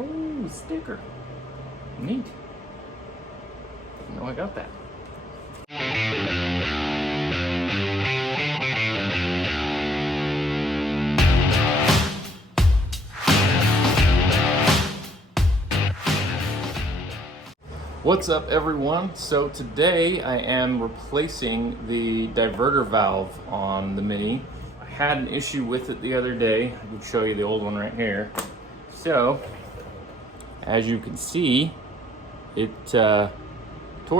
Oh, sticker. Neat. No, I got that. What's up, everyone? So today I am replacing the diverter valve on the Mini. I had an issue with it the other day. I can show you the old one right here. So, as you can see, it tore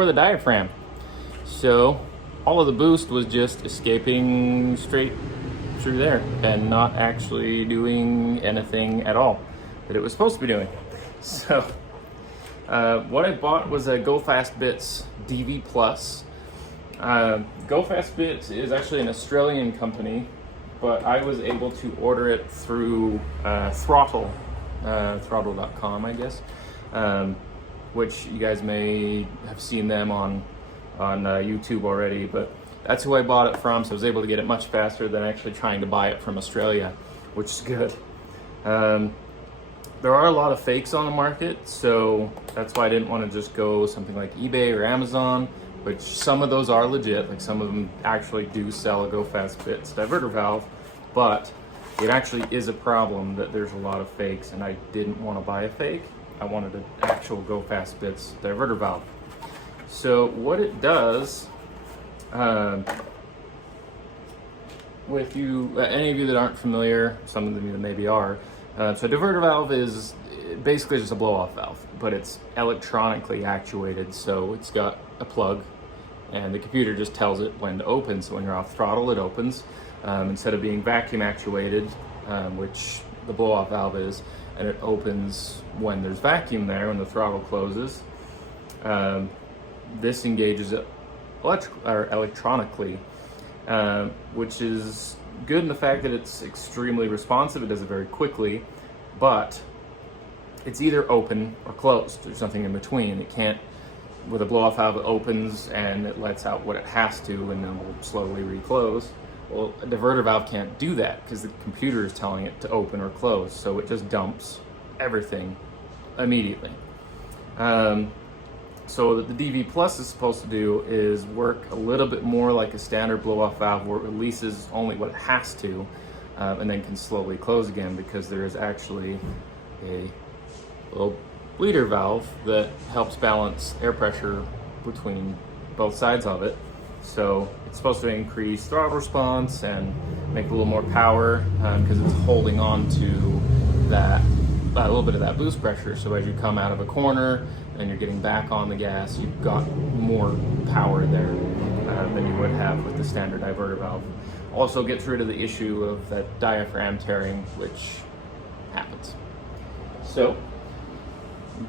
the diaphragm. So all of the boost was just escaping straight through there and not actually doing anything at all that it was supposed to be doing. So what I bought was a Go Fast Bits DV Plus. Go Fast Bits is actually an Australian company, but I was able to order it through throttle, throttle.com, I guess, which you guys may have seen them on YouTube already, but that's who I bought it from, so I was able to get it much faster than actually trying to buy it from Australia, which is good. There are a lot of fakes on the market, so that's why I didn't want to just go something like eBay or Amazon, which some of those are legit, like some of them actually do sell a Go Fast Bits diverter valve, but it actually is a problem that there's a lot of fakes, and I didn't want to buy a fake. I wanted an actual Go Fast Bits diverter valve. So what it does, with you, any of you that aren't familiar, some of them that maybe are, so a diverter valve is basically just a blow-off valve, but it's electronically actuated. So it's got a plug, and the computer just tells it when to open. So when you're off throttle, it opens. Instead of being vacuum actuated, which the blow-off valve is, and it opens when there's vacuum there, when the throttle closes. This engages it electronically, which is good in the fact that it's extremely responsive. It does it very quickly, but it's either open or closed. There's nothing in between. It can't, with a blow-off valve, it opens and it lets out what it has to and then will slowly reclose. Well, a diverter valve can't do that because the computer is telling it to open or close, so it just dumps everything immediately. So what the DV Plus is supposed to do is work a little bit more like a standard blow-off valve, where it releases only what it has to, and then can slowly close again, because there is actually a little bleeder valve that helps balance air pressure between both sides of it. So it's supposed to increase throttle response and make a little more power, because it's holding on to that, a little bit of that boost pressure. So as you come out of a corner and you're getting back on the gas, you've got more power there than you would have with the standard diverter valve. Also gets rid of the issue of that diaphragm tearing, which happens. So you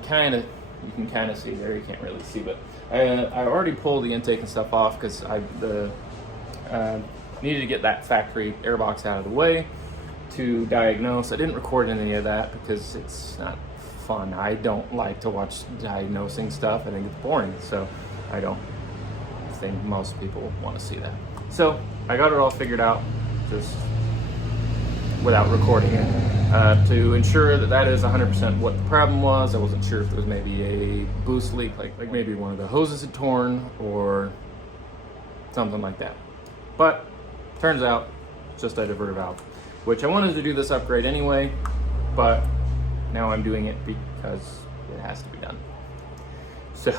can kind of see there. You can't really see, but I already pulled the intake and stuff off because I needed to get that factory airbox out of the way to diagnose. I didn't record any of that because it's not fun. I don't like to watch diagnosing stuff. I think it's boring, so I don't think most people want to see that. So I got it all figured out just without recording it, to ensure that that is 100% what the problem was. I wasn't sure if there was maybe a boost leak, like maybe one of the hoses had torn or something like that. But turns out it's just a diverter valve, which I wanted to do this upgrade anyway, but now I'm doing it because it has to be done. So,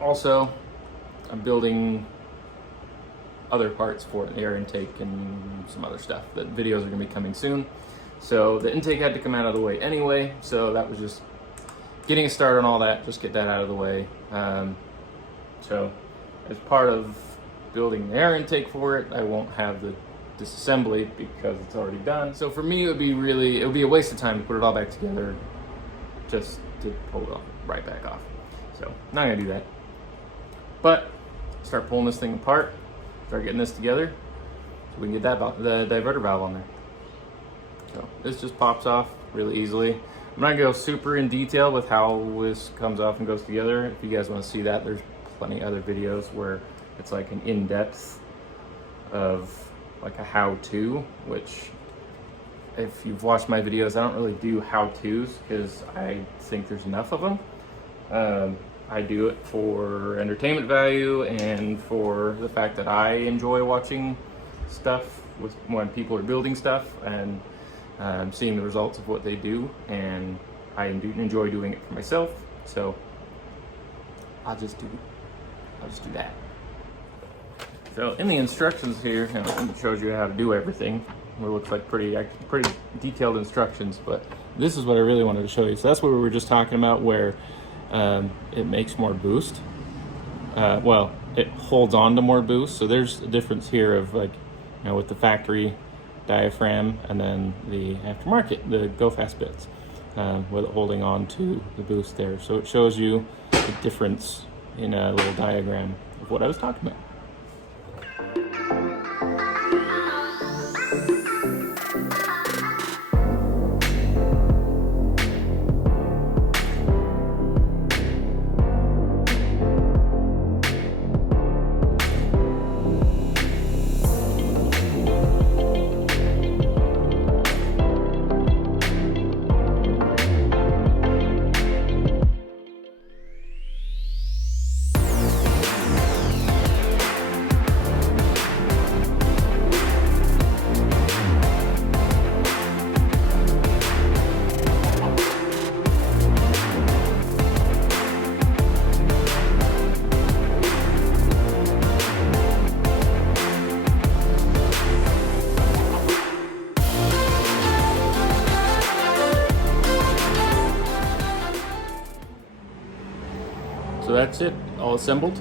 also, I'm building other parts for the air intake and some other stuff. The videos are going to be coming soon. So the intake had to come out of the way anyway, so that was just getting a start on all that, just get that out of the way. So as part of building the air intake for it, I won't have the disassembly because it's already done. So for me, it would be a waste of time to put it all back together just to pull it right back off. So I'm not gonna do that. But start pulling this thing apart, start getting this together, so we can get the diverter valve on there. So this just pops off really easily. I'm not gonna go super in detail with how this comes off and goes together. If you guys want to see that, there's plenty other videos where it's like an in-depth of like a how-to, which if you've watched my videos, I don't really do how-tos because I think there's enough of them. I do it for entertainment value and for the fact that I enjoy watching stuff when people are building stuff and seeing the results of what they do, and I enjoy doing it for myself. So I'll just do that. So in the instructions here, it shows you how to do everything. It looks like pretty detailed instructions, but this is what I really wanted to show you. So that's what we were just talking about, where it makes more boost. Well, it holds on to more boost. So there's a difference here of, like, you know, with the factory diaphragm and then the aftermarket, the go fast bits, with it holding on to the boost there. So it shows you the difference in a little diagram of what I was talking about. So that's it, all assembled,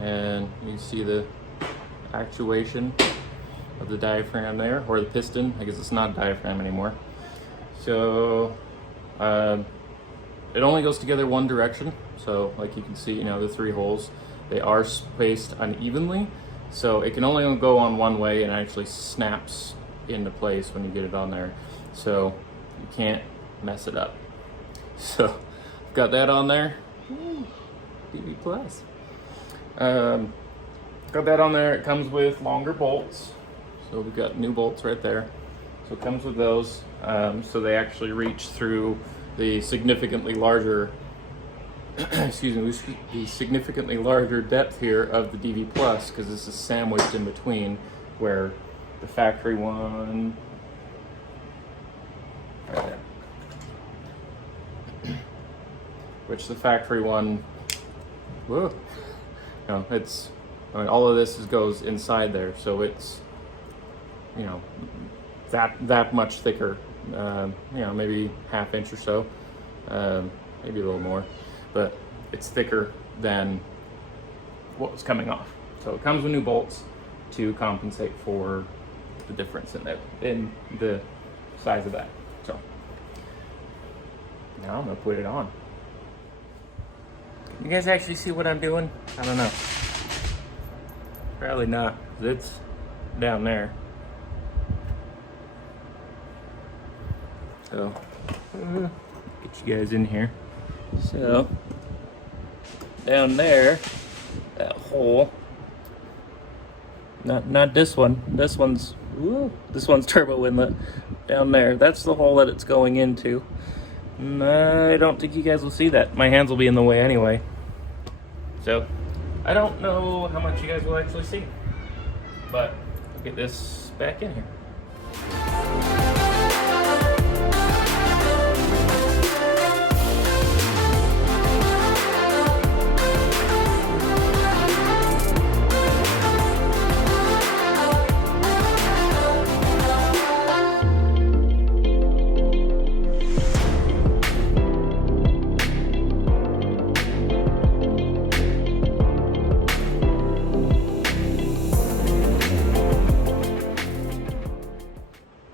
and you see the actuation of the diaphragm there, or the piston. I guess it's not a diaphragm anymore. So it only goes together one direction. So like you can see, you know, the three holes, they are spaced unevenly. So it can only go on one way, and it actually snaps into place when you get it on there. So you can't mess it up. So got that on there. DV Plus. Got that on there. It comes with longer bolts. So we've got new bolts right there. So it comes with those. So they actually reach through the significantly larger excuse me, the significantly larger depth here of the DV Plus, because this is sandwiched in between, where the factory one right there, which the factory one, whoa, no, it's, I mean, all of this goes inside there, so it's, you know, that much thicker, you know, maybe ½ inch or so, maybe a little more, but it's thicker than what was coming off. So it comes with new bolts to compensate for the difference in the size of that. So now I'm gonna put it on. You guys actually see what I'm doing? I don't know. Probably not, 'cause it's down there. So get you guys in here. So down there, that hole. Not this one. This one's turbo inlet. Down there, that's the hole that it's going into. I don't think you guys will see that. My hands will be in the way anyway. So I don't know how much you guys will actually see, but I'll get this back in here.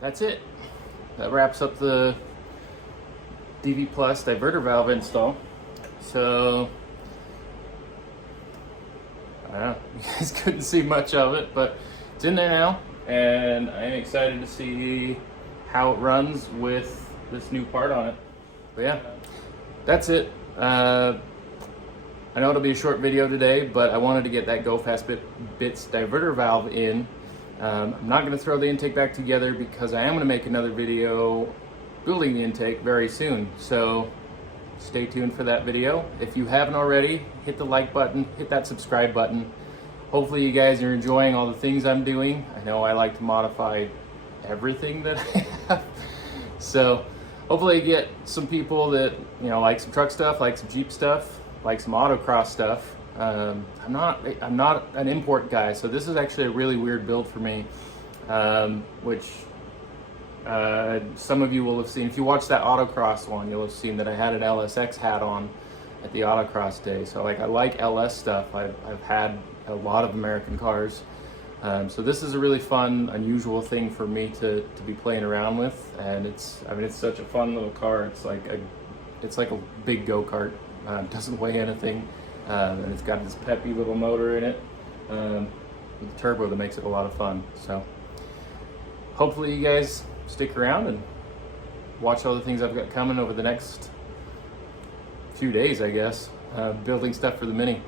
That's it. That wraps up the DV Plus diverter valve install. So, I don't know, you guys couldn't see much of it, but it's in there now, and I'm excited to see how it runs with this new part on it. But yeah, that's it. I know it'll be a short video today, but I wanted to get that Go Fast Bits diverter valve in I'm not going to throw the intake back together because I am going to make another video building the intake very soon. So stay tuned for that video. If you haven't already, hit the like button, hit that subscribe button. Hopefully you guys are enjoying all the things I'm doing. I know I like to modify everything that I have. So hopefully you get some people that, you know, like some truck stuff, like some Jeep stuff, like some autocross stuff. I'm not an import guy, so this is actually a really weird build for me, which some of you will have seen. If you watched that autocross one, you'll have seen that I had an LSX hat on at the autocross day. So like, I like LS stuff. I've had a lot of American cars. So this is a really fun, unusual thing for me to be playing around with, and it's such a fun little car. It's like a big go-kart. It doesn't weigh anything, and it's got this peppy little motor in it with the turbo that makes it a lot of fun. So hopefully you guys stick around and watch all the things I've got coming over the next few days, I guess, building stuff for the Mini.